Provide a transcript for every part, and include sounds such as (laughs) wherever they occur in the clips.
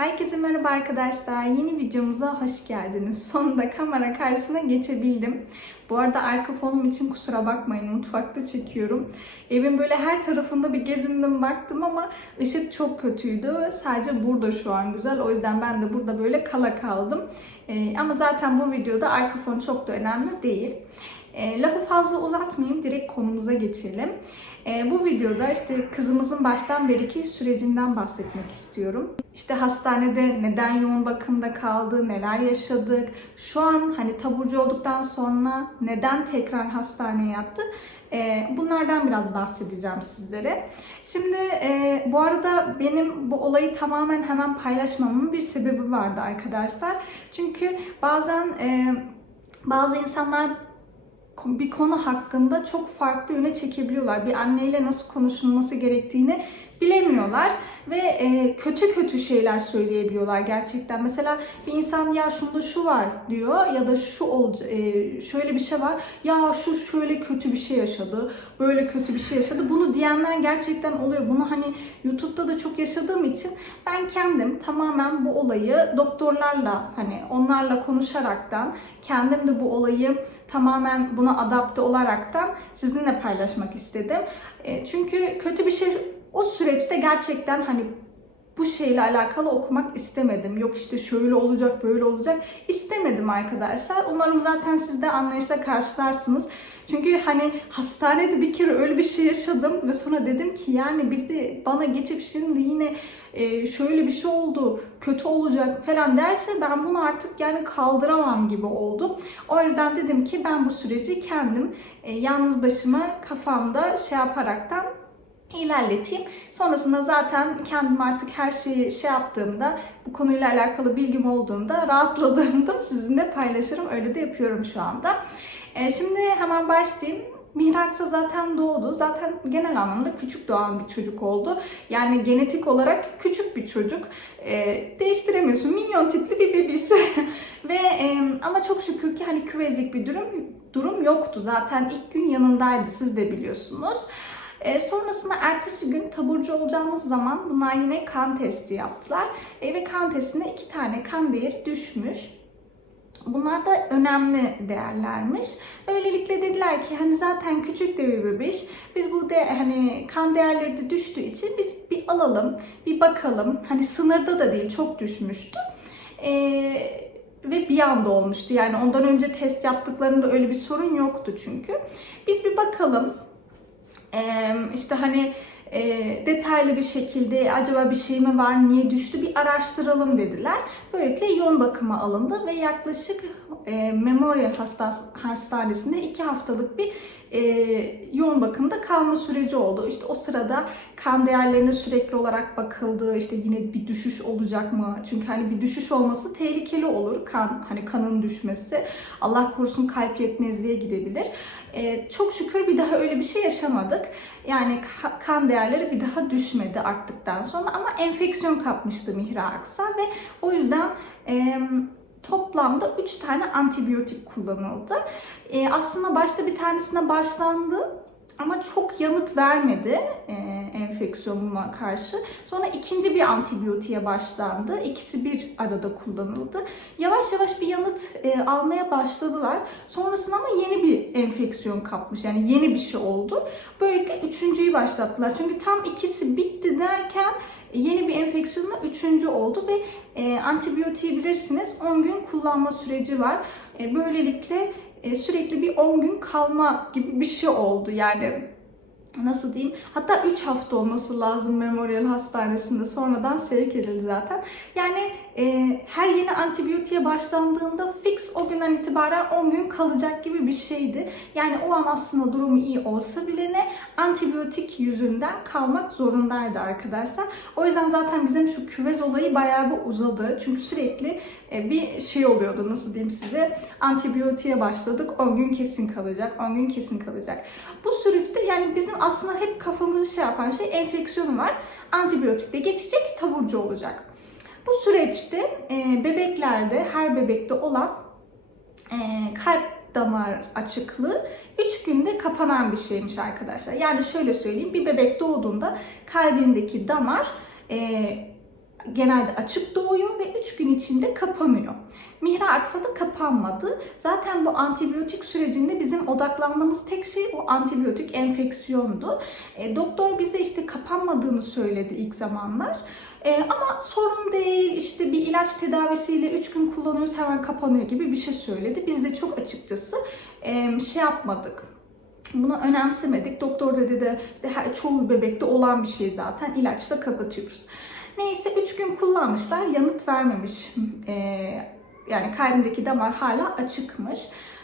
Herkese merhaba arkadaşlar. Yeni videomuza hoş geldiniz. (laughs) Sonunda kamera karşısına geçebildim. Bu arada arka fonum için kusura bakmayın mutfakta çekiyorum. Evin böyle her tarafında bir gezindim baktım ama ışık çok kötüydü. Sadece burada şu an güzel. O yüzden ben de burada böyle kala kaldım. Ee, ama zaten bu videoda arka fon çok da önemli değil. E, lafı fazla uzatmayayım, direkt konumuza geçelim. E, bu videoda işte kızımızın baştan beriki sürecinden bahsetmek istiyorum. İşte hastanede neden yoğun bakımda kaldı, neler yaşadık, şu an hani taburcu olduktan sonra neden tekrar hastaneye yattı, e, bunlardan biraz bahsedeceğim sizlere. Şimdi e, bu arada benim bu olayı tamamen hemen paylaşmamın bir sebebi vardı arkadaşlar. Çünkü bazen e, bazı insanlar bir konu hakkında çok farklı yöne çekebiliyorlar. Bir anneyle nasıl konuşulması gerektiğini bilemiyorlar ve e, kötü kötü şeyler söyleyebiliyorlar gerçekten. Mesela bir insan ya şunda şu var diyor ya da şu ol, e, şöyle bir şey var. Ya şu şöyle kötü bir şey yaşadı, böyle kötü bir şey yaşadı. Bunu diyenler gerçekten oluyor. Bunu hani YouTube'da da çok yaşadığım için ben kendim tamamen bu olayı doktorlarla hani onlarla konuşaraktan kendim de bu olayı tamamen buna adapte olaraktan sizinle paylaşmak istedim. E, çünkü kötü bir şey o süreçte gerçekten hani bu şeyle alakalı okumak istemedim. Yok işte şöyle olacak, böyle olacak istemedim arkadaşlar. Umarım zaten siz de anlayışla karşılarsınız. Çünkü hani hastanede bir kere öyle bir şey yaşadım ve sonra dedim ki yani bir de bana geçip şimdi yine e, şöyle bir şey oldu, kötü olacak falan derse ben bunu artık yani kaldıramam gibi oldu. O yüzden dedim ki ben bu süreci kendim e, yalnız başıma kafamda şey yaparaktan ilerleteyim. Sonrasında zaten kendim artık her şeyi şey yaptığımda, bu konuyla alakalı bilgim olduğunda, rahatladığımda (laughs) sizinle paylaşırım. Öyle de yapıyorum şu anda. E, şimdi hemen başlayayım. Mihraksa zaten doğdu. Zaten genel anlamda küçük doğan bir çocuk oldu. Yani genetik olarak küçük bir çocuk. E, değiştiremiyorsun. Minyon tipli bir bebisi. (laughs) Ve e, ama çok şükür ki hani küvezlik bir durum durum yoktu. Zaten ilk gün yanındaydı. Siz de biliyorsunuz. E, sonrasında ertesi gün taburcu olacağımız zaman bunlar yine kan testi yaptılar. E, ve kan testinde iki tane kan değeri düşmüş. Bunlar da önemli değerlermiş. Öylelikle dediler ki hani zaten küçük de bir bebeş. Biz bu de hani kan değerleri de düştüğü için biz bir alalım, bir bakalım. Hani sınırda da değil, çok düşmüştü. Eee ve bir anda olmuştu. Yani ondan önce test yaptıklarında öyle bir sorun yoktu çünkü. Biz bir bakalım ee, işte hani e, detaylı bir şekilde acaba bir şey mi var, niye düştü bir araştıralım dediler. Böylelikle yoğun bakıma alındı ve yaklaşık e, Memorial Hastanesi'nde iki haftalık bir e, yoğun bakımda kalma süreci oldu. İşte o sırada kan değerlerine sürekli olarak bakıldı. İşte yine bir düşüş olacak mı? Çünkü hani bir düşüş olması tehlikeli olur. Kan hani kanın düşmesi. Allah korusun kalp yetmezliğe gidebilir. E, çok şükür bir daha öyle bir şey yaşamadık. Yani kan değerleri bir daha düşmedi arttıktan sonra ama enfeksiyon kapmıştı Mihra Aksa ve o yüzden toplamda 3 tane antibiyotik kullanıldı. E, aslında başta bir tanesine başlandı ama çok yanıt vermedi e, enfeksiyonuna karşı. Sonra ikinci bir antibiyotiğe başlandı. İkisi bir arada kullanıldı. Yavaş yavaş bir yanıt e, almaya başladılar. Sonrasında ama yeni bir enfeksiyon kapmış. Yani yeni bir şey oldu. Böylelikle üçüncüyü başlattılar. Çünkü tam ikisi bitti derken yeni bir enfeksiyonla üçüncü oldu ve e, antibiyotiği bilirsiniz 10 gün kullanma süreci var. E, böylelikle e, sürekli bir 10 gün kalma gibi bir şey oldu. Yani nasıl diyeyim hatta 3 hafta olması lazım Memorial Hastanesi'nde sonradan sevk edildi zaten. Yani e, her yeni antibiyotiğe başlandığında fix o günden itibaren 10 gün kalacak gibi bir şeydi. Yani o an aslında durumu iyi olsa bile ne antibiyotik yüzünden kalmak zorundaydı arkadaşlar. O yüzden zaten bizim şu küvez olayı bayağı bir uzadı. Çünkü sürekli e, bir şey oluyordu nasıl diyeyim size. Antibiyotiğe başladık 10 gün kesin kalacak, 10 gün kesin kalacak. Bu süreçte yani bizim aslında hep kafamızı şey yapan şey enfeksiyonu var. Antibiyotikle geçecek, taburcu olacak. Bu süreçte e, bebeklerde, her bebekte olan e, kalp damar açıklığı 3 günde kapanan bir şeymiş arkadaşlar. Yani şöyle söyleyeyim, bir bebek doğduğunda kalbindeki damar e, genelde açık doğuyor ve 3 gün içinde kapanıyor. Mihra aksa da kapanmadı. Zaten bu antibiyotik sürecinde bizim odaklandığımız tek şey o antibiyotik enfeksiyondu. E, doktor bize işte kapanmadığını söyledi ilk zamanlar. E, ama sorun değil işte bir ilaç tedavisiyle 3 gün kullanıyoruz hemen kapanıyor gibi bir şey söyledi. Biz de çok açıkçası e, şey yapmadık. Bunu önemsemedik. Doktor dedi de işte çoğu bebekte olan bir şey zaten ilaçla kapatıyoruz. Neyse 3 gün kullanmışlar yanıt vermemiş. E, yani kalbindeki damar hala açıkmış.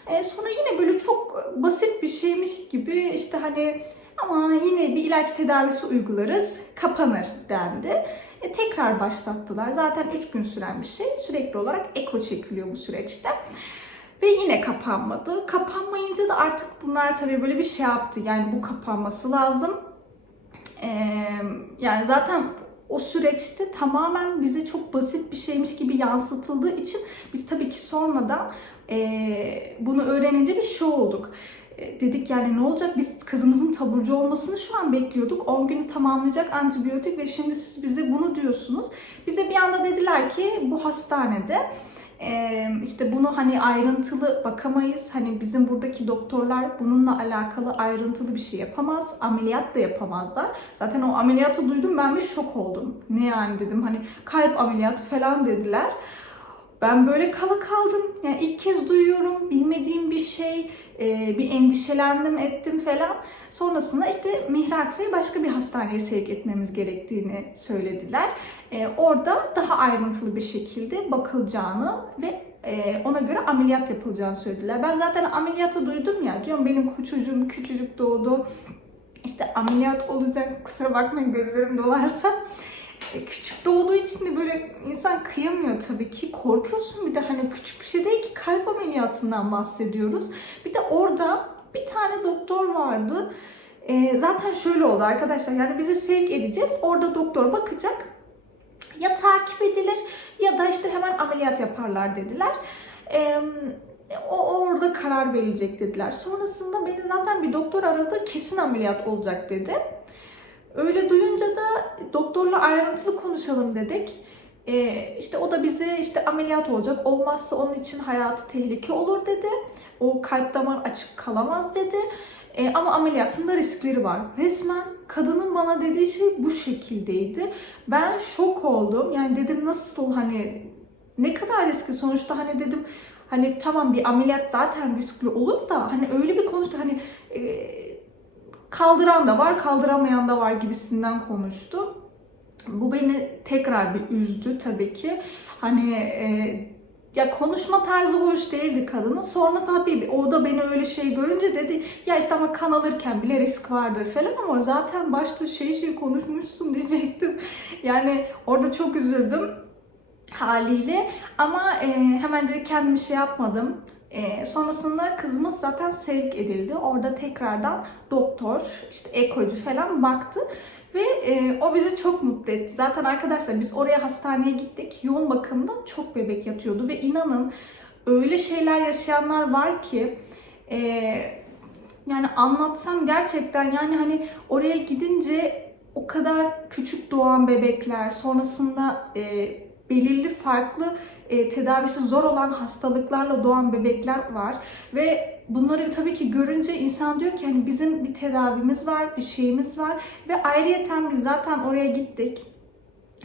E, sonra yine böyle çok basit bir şeymiş gibi işte hani ama yine bir ilaç tedavisi uygularız kapanır dendi. E, tekrar başlattılar. Zaten 3 gün süren bir şey. Sürekli olarak eko çekiliyor bu süreçte. Ve yine kapanmadı. Kapanmayınca da artık bunlar tabii böyle bir şey yaptı. Yani bu kapanması lazım. Ee, yani zaten o süreçte tamamen bize çok basit bir şeymiş gibi yansıtıldığı için biz tabii ki sormadan e, bunu öğrenince bir şey olduk. E, dedik yani ne olacak? Biz kızımızın taburcu olmasını şu an bekliyorduk. 10 günü tamamlayacak antibiyotik ve şimdi siz bize bunu diyorsunuz. Bize bir anda dediler ki bu hastanede ee, işte bunu hani ayrıntılı bakamayız. Hani bizim buradaki doktorlar bununla alakalı ayrıntılı bir şey yapamaz. Ameliyat da yapamazlar. Zaten o ameliyatı duydum ben bir şok oldum. Ne yani dedim hani kalp ameliyatı falan dediler. Ben böyle kala kaldım. Yani ilk kez duyuyorum. Bilmediğim bir şey. Ee, bir endişelendim ettim falan. Sonrasında işte Mihra Aksa'yı başka bir hastaneye sevk etmemiz gerektiğini söylediler. Ee, orada daha ayrıntılı bir şekilde bakılacağını ve e, ona göre ameliyat yapılacağını söylediler. Ben zaten ameliyatı duydum ya diyorum benim çocuğum küçücük doğdu. İşte ameliyat olacak kusura bakmayın gözlerim dolarsa. E, küçük doğduğu için de böyle insan kıyamıyor tabii ki. Korkuyorsun bir de hani küçük bir şey değil ki kalp ameliyatından bahsediyoruz. Bir de orada bir tane doktor vardı. E, zaten şöyle oldu arkadaşlar yani bizi sevk edeceğiz. Orada doktor bakacak. Ya takip edilir ya da işte hemen ameliyat yaparlar dediler. E, o orada karar verilecek dediler. Sonrasında beni zaten bir doktor aradı kesin ameliyat olacak dedi. Öyle duyunca da doktorla ayrıntılı konuşalım dedik. Ee, işte o da bize işte ameliyat olacak. Olmazsa onun için hayatı tehlike olur dedi. O kalp damar açık kalamaz dedi. Ee, ama ameliyatın da riskleri var. Resmen kadının bana dediği şey bu şekildeydi. Ben şok oldum. Yani dedim nasıl hani ne kadar riskli sonuçta hani dedim hani tamam bir ameliyat zaten riskli olur da hani öyle bir konuştu hani e, kaldıran da var, kaldıramayan da var gibisinden konuştu. Bu beni tekrar bir üzdü tabii ki. Hani e, ya konuşma tarzı hoş değildi kadının. Sonra tabii o da beni öyle şey görünce dedi ya işte ama kan alırken bile risk vardır falan ama zaten başta şey şey konuşmuşsun (laughs) diyecektim. Yani orada çok üzüldüm haliyle ama e, hemencik kendimi şey yapmadım. E, sonrasında kızımız zaten sevk edildi. Orada tekrardan doktor, işte ekocu falan baktı. Ve e, o bizi çok mutlu etti. Zaten arkadaşlar biz oraya hastaneye gittik. Yoğun bakımda çok bebek yatıyordu. Ve inanın öyle şeyler yaşayanlar var ki... E, yani anlatsam gerçekten yani hani oraya gidince o kadar küçük doğan bebekler sonrasında e, belirli farklı e, tedavisi zor olan hastalıklarla doğan bebekler var. Ve bunları tabii ki görünce insan diyor ki hani bizim bir tedavimiz var, bir şeyimiz var. Ve ayrıyeten biz zaten oraya gittik.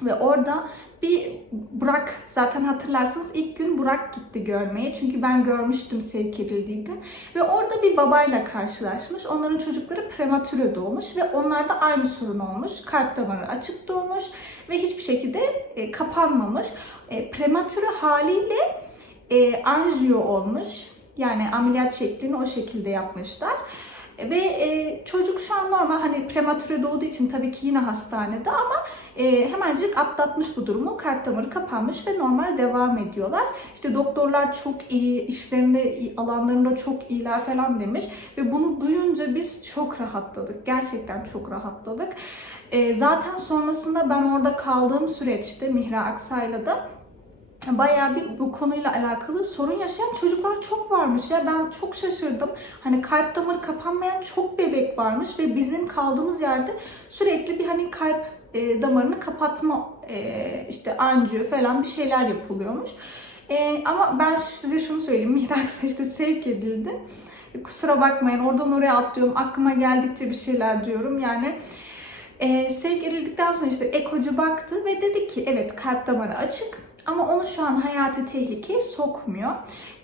Ve orada bir Burak zaten hatırlarsınız ilk gün Burak gitti görmeye. Çünkü ben görmüştüm sevk edildiği gün. Ve orada bir babayla karşılaşmış. Onların çocukları prematüre doğmuş ve onlarda aynı sorun olmuş. Kalp damarı açık doğmuş ve hiçbir şekilde e, kapanmamış. E, prematüre haliyle e, anjiyo olmuş. Yani ameliyat şeklini o şekilde yapmışlar. Ve e, çocuk şu an normal hani prematüre doğduğu için tabii ki yine hastanede ama e, hemencik atlatmış bu durumu. Kalp damarı kapanmış ve normal devam ediyorlar. İşte doktorlar çok iyi, işlerinde, alanlarında çok iyiler falan demiş. Ve bunu duyunca biz çok rahatladık. Gerçekten çok rahatladık. E, zaten sonrasında ben orada kaldığım süreçte Mihra Aksa'yla da bayağı bir bu konuyla alakalı sorun yaşayan çocuklar çok varmış ya. Ben çok şaşırdım. Hani kalp damarı kapanmayan çok bebek varmış ve bizim kaldığımız yerde sürekli bir hani kalp e, damarını kapatma e, işte anjiyo falan bir şeyler yapılıyormuş. E, ama ben size şunu söyleyeyim. (laughs) Mihraksa işte sevk edildi. E, kusura bakmayın oradan oraya atlıyorum. Aklıma geldikçe bir şeyler diyorum. Yani e, sevk edildikten sonra işte ekocu baktı ve dedi ki evet kalp damarı açık ama onu şu an hayati tehlikeye sokmuyor.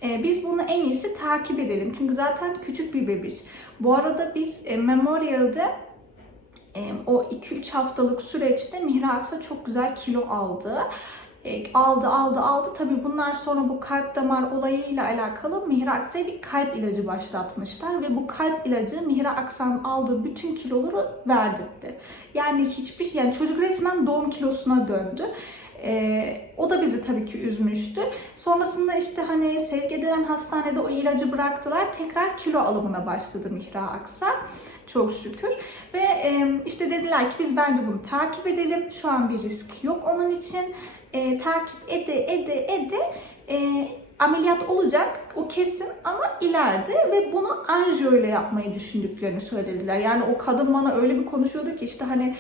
E, biz bunu en iyisi takip edelim. Çünkü zaten küçük bir bebiş. Bu arada biz e, Memorial'de e, o 2-3 haftalık süreçte Mihra Aksa çok güzel kilo aldı. E, aldı, aldı, aldı. Tabii bunlar sonra bu kalp damar olayıyla alakalı Mihra Aksa'ya bir kalp ilacı başlatmışlar ve bu kalp ilacı Mihra Aksa'nın aldığı bütün kiloları verdirtti. Yani hiçbir yani çocuk resmen doğum kilosuna döndü. Ee, o da bizi tabii ki üzmüştü. Sonrasında işte hani sevk edilen hastanede o ilacı bıraktılar. Tekrar kilo alımına başladı Mihra Aksa. Çok şükür. Ve e, işte dediler ki biz bence bunu takip edelim. Şu an bir risk yok onun için. E, takip ede ede ede e, ameliyat olacak o kesin ama ileride ve bunu anjiyo ile yapmayı düşündüklerini söylediler. Yani o kadın bana öyle bir konuşuyordu ki işte hani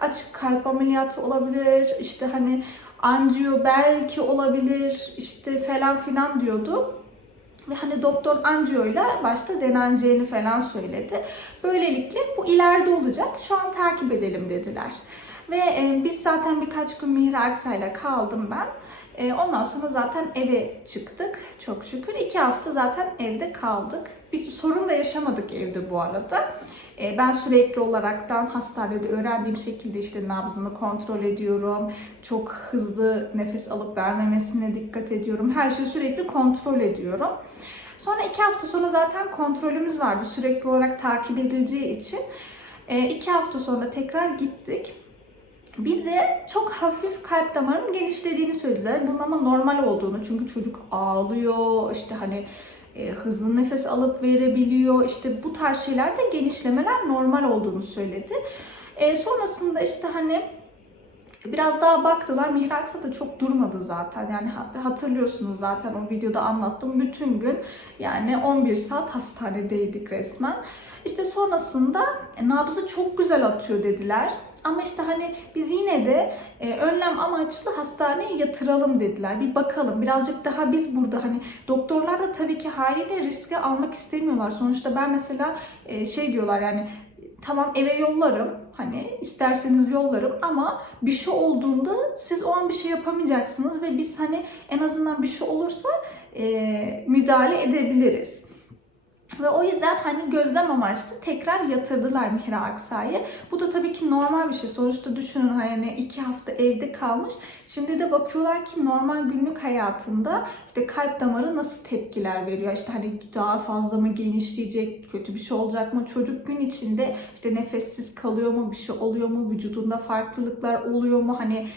açık kalp ameliyatı olabilir, işte hani anjiyo belki olabilir, işte falan filan diyordu. Ve hani doktor anjiyoyla başta deneneceğini falan söyledi. Böylelikle bu ileride olacak. Şu an takip edelim dediler. Ve e, biz zaten birkaç gün Mihra Aksa'yla kaldım ben. E, ondan sonra zaten eve çıktık. Çok şükür. iki hafta zaten evde kaldık. Biz sorun da yaşamadık evde bu arada. E, ben sürekli olaraktan hastanede öğrendiğim şekilde işte nabzını kontrol ediyorum. Çok hızlı nefes alıp vermemesine dikkat ediyorum. Her şeyi sürekli kontrol ediyorum. Sonra iki hafta sonra zaten kontrolümüz vardı. Sürekli olarak takip edileceği için. E, iki hafta sonra tekrar gittik. Bize çok hafif kalp damarının genişlediğini söylediler. Bunun ama normal olduğunu. Çünkü çocuk ağlıyor, işte hani e, hızlı nefes alıp verebiliyor. İşte bu tarz şeylerde genişlemeler normal olduğunu söyledi. E, sonrasında işte hani biraz daha baktılar. Mihraksa da çok durmadı zaten. Yani hatırlıyorsunuz zaten o videoda anlattım. Bütün gün yani 11 saat hastanedeydik resmen. İşte sonrasında e, nabzı çok güzel atıyor dediler. Ama işte hani biz yine de e, önlem amaçlı hastaneye yatıralım dediler. Bir bakalım birazcık daha biz burada hani doktorlar da tabii ki haliyle riske almak istemiyorlar. Sonuçta ben mesela e, şey diyorlar yani tamam eve yollarım hani isterseniz yollarım ama bir şey olduğunda siz o an bir şey yapamayacaksınız ve biz hani en azından bir şey olursa e, müdahale edebiliriz. Ve o yüzden hani gözlem amaçlı tekrar yatırdılar Mihra Aksa'yı. Bu da tabii ki normal bir şey. Sonuçta düşünün hani iki hafta evde kalmış. Şimdi de bakıyorlar ki normal günlük hayatında işte kalp damarı nasıl tepkiler veriyor. İşte hani daha fazla mı genişleyecek, kötü bir şey olacak mı? Çocuk gün içinde işte nefessiz kalıyor mu, bir şey oluyor mu? Vücudunda farklılıklar oluyor mu? Hani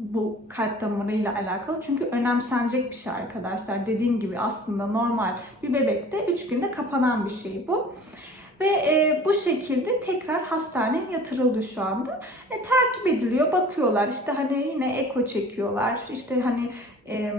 bu kalp damarıyla alakalı. Çünkü önemsenecek bir şey arkadaşlar. Dediğim gibi aslında normal bir bebekte 3 günde kapanan bir şey bu. Ve e, bu şekilde tekrar hastaneye yatırıldı şu anda. E, takip ediliyor, bakıyorlar. İşte hani yine eko çekiyorlar. İşte hani e,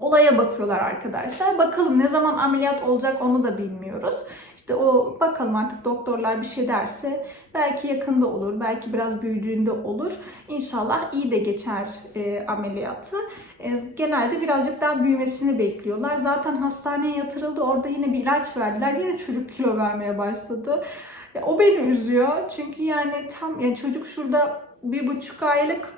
olaya bakıyorlar arkadaşlar. Bakalım ne zaman ameliyat olacak onu da bilmiyoruz. İşte o bakalım artık doktorlar bir şey derse belki yakında olur, belki biraz büyüdüğünde olur. İnşallah iyi de geçer e, ameliyatı. E, genelde birazcık daha büyümesini bekliyorlar. Zaten hastaneye yatırıldı. Orada yine bir ilaç verdiler. Yine çocuk kilo vermeye başladı. E, o beni üzüyor. Çünkü yani tam yani çocuk şurada bir buçuk aylık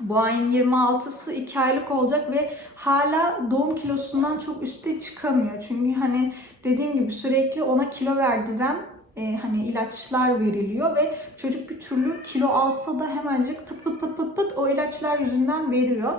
bu ayın 26'sı 2 aylık olacak ve hala doğum kilosundan çok üste çıkamıyor. Çünkü hani dediğim gibi sürekli ona kilo verdiren e, hani ilaçlar veriliyor ve çocuk bir türlü kilo alsa da hemencik pıt pıt pıt pıt pıt o ilaçlar yüzünden veriyor.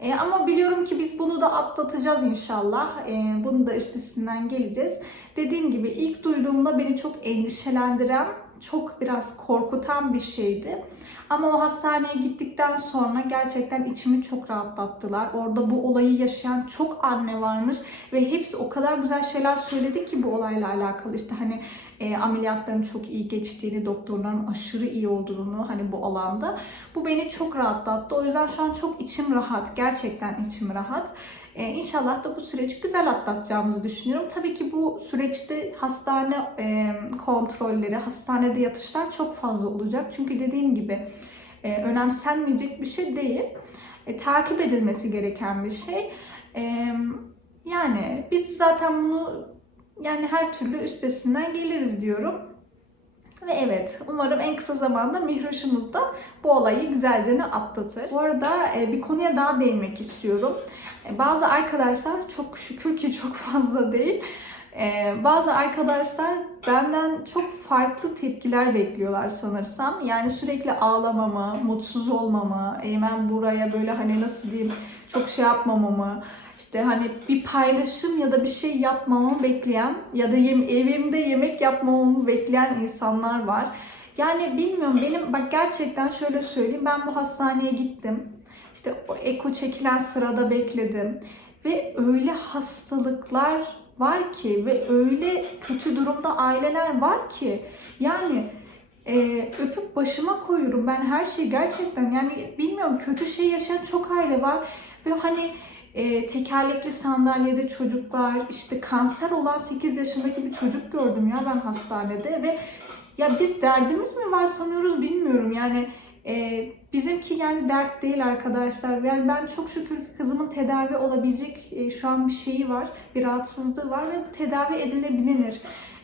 E, ama biliyorum ki biz bunu da atlatacağız inşallah. E, bunu da üstesinden geleceğiz. Dediğim gibi ilk duyduğumda beni çok endişelendiren, çok biraz korkutan bir şeydi. Ama o hastaneye gittikten sonra gerçekten içimi çok rahatlattılar. Orada bu olayı yaşayan çok anne varmış ve hepsi o kadar güzel şeyler söyledi ki bu olayla alakalı. İşte hani e, ameliyatların çok iyi geçtiğini, doktorların aşırı iyi olduğunu hani bu alanda. Bu beni çok rahatlattı. O yüzden şu an çok içim rahat. Gerçekten içim rahat. Ee, inşallah da bu süreci güzel atlatacağımızı düşünüyorum. Tabii ki bu süreçte hastane e, kontrolleri, hastanede yatışlar çok fazla olacak. Çünkü dediğim gibi e, önemsenmeyecek bir şey değil. E, takip edilmesi gereken bir şey. E, yani biz zaten bunu yani her türlü üstesinden geliriz diyorum. Ve evet, umarım en kısa zamanda Mihroş'umuz da bu olayı güzelce atlatır. Bu arada e, bir konuya daha değinmek istiyorum. E, Bazı arkadaşlar çok şükür ki çok (laughs) fazla değil. e, Bazı arkadaşlar benden çok farklı tepkiler bekliyorlar sanırsam. Yani sürekli ağlamamı, mutsuz olmamı, hemen buraya böyle hani nasıl diyeyim çok şey yapmamamı, işte hani bir paylaşım ya da bir şey yapmamamı bekleyen ya da yem, evimde yemek yapmamamı bekleyen insanlar var. Yani bilmiyorum benim bak gerçekten şöyle söyleyeyim ben bu hastaneye gittim. İşte o eko çekilen sırada bekledim ve öyle hastalıklar var ki ve öyle kötü durumda aileler var ki yani e, öpüp başıma koyuyorum ben her şeyi gerçekten yani bilmiyorum kötü şey yaşayan çok aile var ve hani e, tekerlekli sandalyede çocuklar, işte kanser olan 8 yaşındaki bir çocuk gördüm ya ben hastanede ve ya biz derdimiz mi var sanıyoruz bilmiyorum yani e, bizimki yani dert değil arkadaşlar. Yani ben çok şükür ki kızımın tedavi olabilecek e, şu an bir şeyi var, bir rahatsızlığı var ve bu tedavi edilebilir.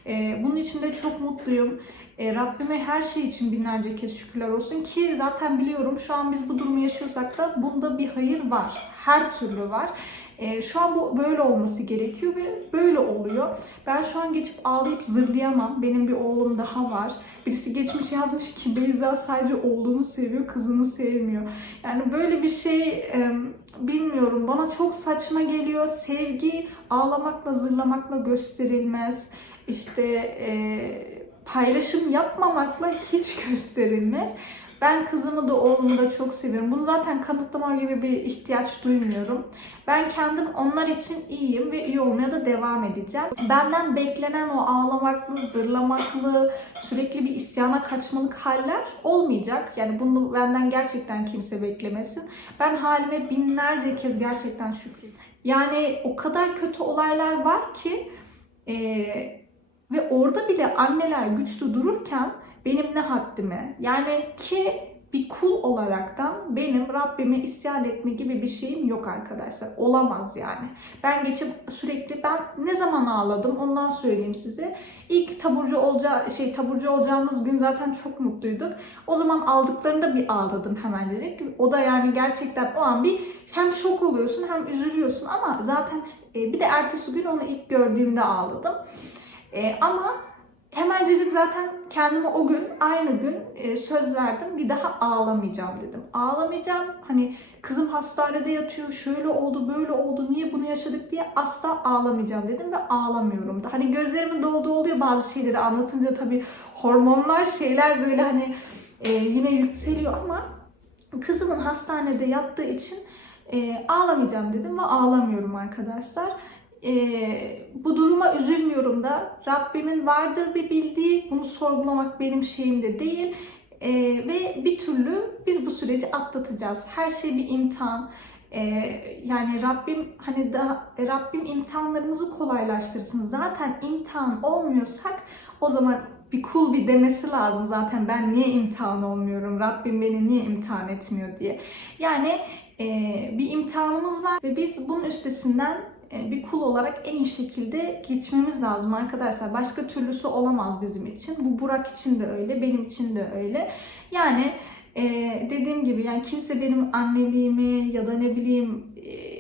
E, bunun için de çok mutluyum. E, Rabbime her şey için binlerce kez şükürler olsun ki zaten biliyorum şu an biz bu durumu yaşıyorsak da bunda bir hayır var. Her türlü var. E, şu an bu böyle olması gerekiyor ve böyle oluyor. Ben şu an geçip ağlayıp zırlayamam. Benim bir oğlum daha var. Birisi geçmiş yazmış ki Beyza sadece oğlunu seviyor, kızını sevmiyor. Yani böyle bir şey e, bilmiyorum. Bana çok saçma geliyor. Sevgi ağlamakla, zırlamakla gösterilmez. İşte e, paylaşım yapmamakla hiç (laughs) gösterilmez. Ben kızımı da oğlumu da çok seviyorum. Bunu zaten kanıtlama gibi bir ihtiyaç duymuyorum. Ben kendim onlar için iyiyim ve iyi olmaya da devam edeceğim. Benden beklenen o ağlamaklı, zırlamaklı, sürekli bir isyana kaçmalık haller olmayacak. Yani bunu benden gerçekten kimse beklemesin. Ben halime binlerce kez gerçekten şükrediyorum. Yani o kadar kötü olaylar var ki eee ve orada bile anneler güçlü dururken benim ne haddime? Yani ki bir kul olaraktan benim Rabbime isyan etme gibi bir şeyim yok arkadaşlar. Olamaz yani. Ben geçip sürekli ben ne zaman ağladım ondan söyleyeyim size. İlk taburcu olacağı şey taburcu olacağımız gün zaten çok mutluyduk. O zaman aldıklarında bir ağladım hemencecik. O da yani gerçekten o an bir hem şok oluyorsun hem üzülüyorsun ama zaten e, bir de ertesi gün onu ilk gördüğümde ağladım. E, ama hemencecik zaten kendime o gün aynı gün e, söz verdim bir daha ağlamayacağım dedim. Ağlamayacağım hani kızım hastanede yatıyor şöyle oldu böyle oldu niye bunu yaşadık diye asla ağlamayacağım dedim ve ağlamıyorum da. Hani gözlerimin dolduğu oluyor bazı şeyleri anlatınca tabii hormonlar şeyler böyle hani e, yine yükseliyor ama kızımın hastanede yattığı için e, ağlamayacağım dedim ve ağlamıyorum arkadaşlar. Ee, bu duruma üzülmüyorum da Rabbimin vardır bir bildiği bunu sorgulamak benim şeyimde değil Ee, ve bir türlü biz bu süreci atlatacağız. Her şey bir imtihan. Ee, yani Rabbim hani da Rabbim imtihanlarımızı kolaylaştırsın. Zaten imtihan olmuyorsak o zaman bir kul bir demesi lazım zaten ben niye imtihan olmuyorum, Rabbim beni niye imtihan etmiyor diye. Yani e, bir imtihanımız var ve biz bunun üstesinden e, bir kul olarak en iyi şekilde geçmemiz lazım arkadaşlar. Başka türlüsü olamaz bizim için. Bu Burak için de öyle, benim için de öyle. Yani e, dediğim gibi yani kimse benim anneliğimi ya da ne bileyim e,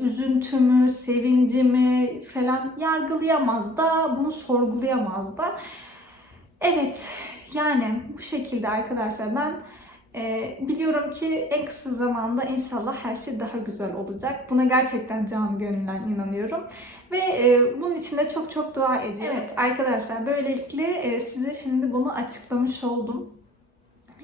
üzüntümü, sevincimi falan yargılayamaz da bunu sorgulayamaz da. Evet yani bu şekilde arkadaşlar ben ee, biliyorum ki en kısa zamanda inşallah her şey daha güzel olacak. Buna gerçekten canı gönülden inanıyorum. Ve e, bunun için de çok çok dua ediyorum. Evet arkadaşlar böylelikle e, size şimdi bunu açıklamış oldum.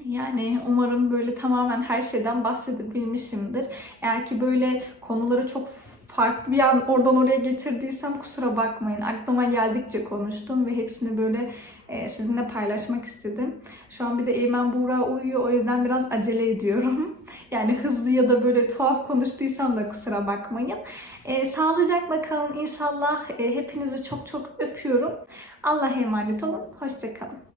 Yani umarım böyle tamamen her şeyden bahsedebilmişimdir. Eğer ki böyle konuları çok farklı bir an oradan oraya getirdiysem kusura bakmayın. Aklıma geldikçe konuştum ve hepsini böyle e, sizinle paylaşmak istedim. Şu an bir de Eymen Buğra uyuyor o yüzden biraz acele ediyorum. (laughs) Yani hızlı ya da böyle tuhaf konuştuysam da kusura bakmayın. E, sağlıcakla kalın inşallah. E, hepinizi çok çok öpüyorum. Allah'a emanet olun. Hoşçakalın.